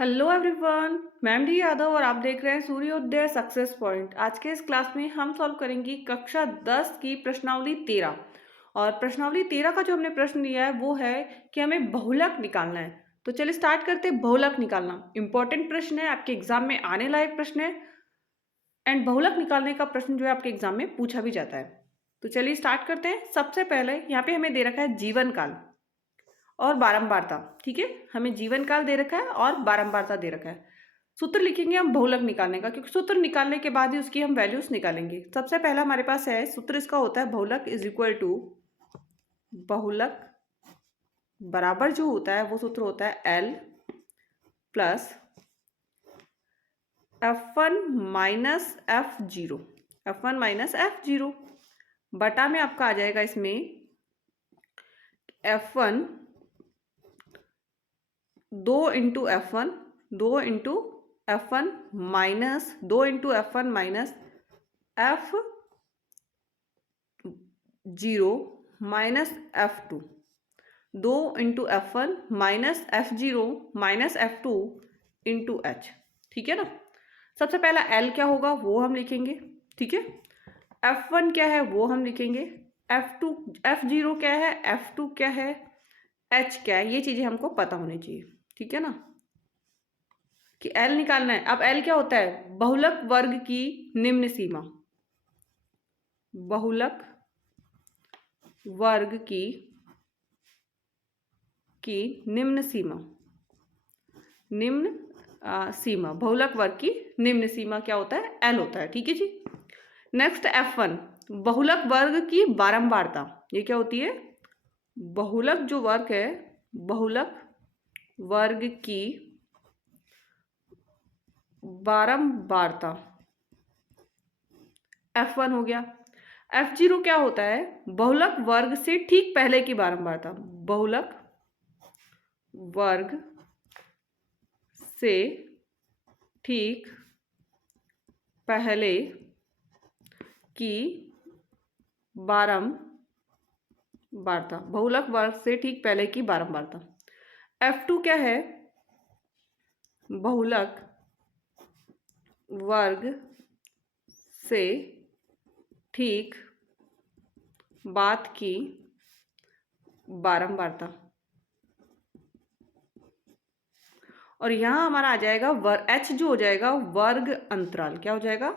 Hello everyone, मैं M D Yadav और आप देख रहे हैं सूर्योदय सक्सेस पॉइंट। आज के इस क्लास में हम सॉल्व करेंगे कक्षा 10 की प्रश्नावली 13। और प्रश्नावली 13 का जो हमने प्रश्न लिया है वो है कि हमें बहुलक निकालना है। तो चलिए स्टार्ट करते हैं। बहुलक निकालना इंपॉर्टेंट प्रश्न है, आपके एग्जाम में आने लायक प्रश्न है। एंड बहुलक निकालने का प्रश्न जो है आपके एग्जाम में पूछा भी जाता है। तो चलिए स्टार्ट करते हैं। सबसे पहले यहाँ पे हमें दे रखा है जीवन काल और बारंबारता। ठीक है, हमें जीवन काल दे रखा है और बारंबारता दे रखा है। सूत्र लिखेंगे हम बहुलक निकालने का, क्योंकि सूत्र निकालने के बाद ही उसकी हम वैल्यूज निकालेंगे। सबसे पहला हमारे पास है सूत्र, इसका होता है बहुलक इज इक्वल टू बहुलक बराबर जो होता है वो सूत्र होता है L plus F1 minus F0। F1 minus F0 बटा में आपका आ जाएगा इसमें F1 दो into F1 minus F0 minus F2 2 into F1 minus F0 minus F2 into H। ठीक है ना। सबसे पहला L क्या होगा वो हम लिखेंगे। ठीक है, F1 क्या है वो हम लिखेंगे, F2 F0 क्या है, F2 क्या है, H क्या है, ये चीजें हमको पता होनी चाहिए। ठीक है ना, कि L निकालना है। अब L क्या होता है, बहुलक वर्ग की निम्न सीमा। बहुलक वर्ग की निम्न सीमा, सीमा बहुलक वर्ग की निम्न सीमा क्या होता है, L होता है। ठीक है जी। नेक्स्ट F1 बहुलक वर्ग की बारंबारता। ये क्या होती है, बहुलक जो वर्ग है, बहुलक वर्ग की बारंबारता F1 हो गया। F0 क्या होता है, बहुलक वर्ग से ठीक पहले की बारंबारता। बहुलक वर्ग से ठीक पहले की बारंबारता, बहुलक वर्ग से ठीक पहले की बारंबारता। F2 क्या है, बहुलक वर्ग से ठीक बाद की बारंबारता। और यहां हमारा आ जाएगा H जो हो जाएगा वर्ग अंतराल। क्या हो जाएगा,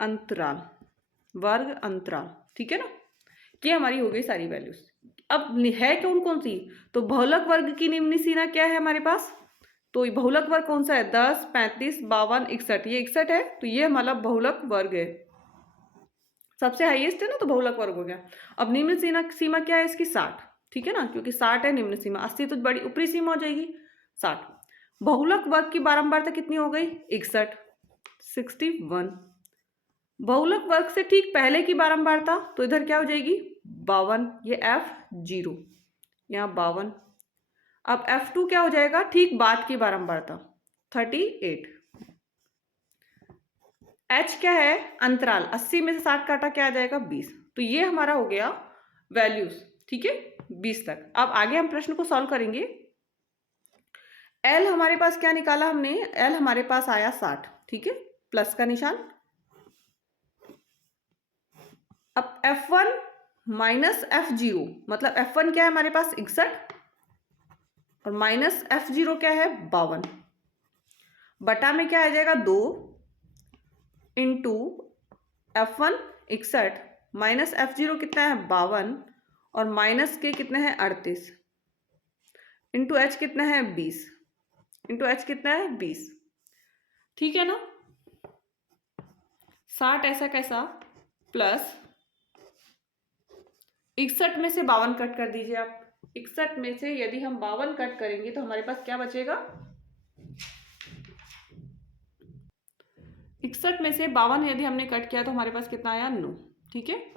अंतराल, वर्ग अंतराल। ठीक है ना, ये हमारी हो गई सारी वैल्यूज। अब है कौन कौन सी, तो बहुलक वर्ग की निम्न सीमा क्या है हमारे पास, तो बहुलक वर्ग कौन सा है, 10, 35, 52, 61। ये 61 है, तो ये हमारा बहुलक वर्ग है, सबसे हाईएस्ट है ना, तो बहुलक वर्ग हो गया। अब निम्न सीमा क्या है इसकी, 60। ठीक है ना, क्योंकि 60 है निम्न सीमा, 80 तो बड़ी ऊपरी सीमा हो जाएगी, 60। बहुलक वर्ग की बारंबारता कितनी हो गई, 61, 61। बहुलक वर्ग से ठीक पहले की बारंबारता, तो इधर क्या हो जाएगी, 52, ये F0, यहाँ 52। अब F2 क्या हो जाएगा, ठीक बाद की बारंबारता, 38। H क्या है, अंतराल, 80 में से 60 काटा क्या आ जाएगा, 20। तो ये हमारा हो गया वैल्यूज। ठीक है, 20 तक। अब आगे हम प्रश्न को सॉल्व करेंगे। L हमारे पास क्या निकाला हमने, L हमारे पास आया 60। ठीक है, प्लस का निशान। अब F1 माइनस F0, मतलब F1 क्या है हमारे पास, 61, और माइनस F0 क्या है, 52। बटा में क्या आ जाएगा, 2 इंटू F1 61 माइनस F0 कितना है, 52, और माइनस के कितने हैं, 38, इंटू H कितना है, 20, इंटू H कितना है, 20। ठीक है ना, 60 ऐसा कैसा, प्लस 61 में से 52 कट कर दीजिए आप। 61 में से यदि हम 52 कट करेंगे तो हमारे पास क्या बचेगा, 61 में से 52 यदि हमने कट किया तो हमारे पास कितना आया, 9। ठीक है,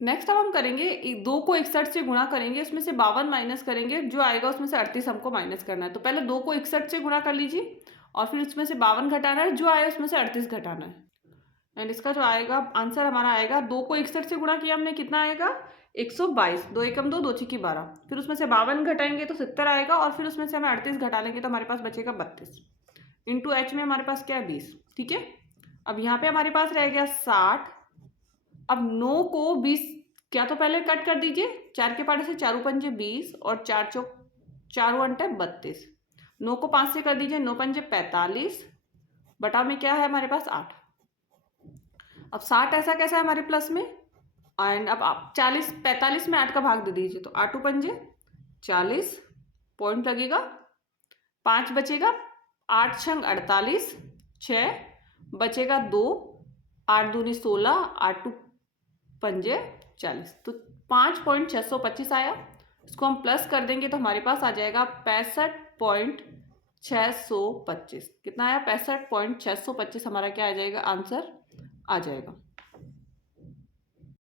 नेक्स्ट अब हम करेंगे 2 को 61 से गुणा करेंगे, उसमें से 52 माइनस करेंगे, जो आएगा उसमें से 38 हमको माइनस करना है। तो पहले 2 को 61 से गुणा कर लीजिए और फिर उसमें से 52 घटाना है, जो आए उसमें से 38 घटाना है। एंड इसका जो आएगा आंसर हमारा आएगा, 2 को 61 से गुणा किया हमने, कितना आएगा, 122, 2 एकम 2, 2 छिकी 12, फिर उसमें से 52 घटाएंगे तो 70 आएगा, और फिर उसमें से हमें 38 घटा लेंगे तो हमारे पास बचेगा 32, इंटू एच में हमारे पास क्या है 20, ठीक है। अब यहाँ पे हमारे पास रह गया 60। अब 9 को 20 क्या तो पहले कट कर दीजिए, 4 के पाटे से 4 पंजे 20 और 4 चौक 4 अंटे 32, 9 को 5 से कर दीजिए, 9 पंजे 45, बटा में क्या है हमारे पास 8। अब 60 ऐसा कैसा है हमारे प्लस में, एंड अब आप 40 45 में 8 का भाग दे दीजिए तो 8 पंजे 40, पॉइंट लगेगा, 5 बचेगा, 8 छंग 48, 6 बचेगा 2, 8 दूनी 16, 8 पंजे 40, तो 5.625 आया। इसको हम प्लस कर देंगे तो हमारे पास आ जाएगा 65.625। कितना आया 65.625, हमारा क्या आ जाएगा आंसर आ जाएगा।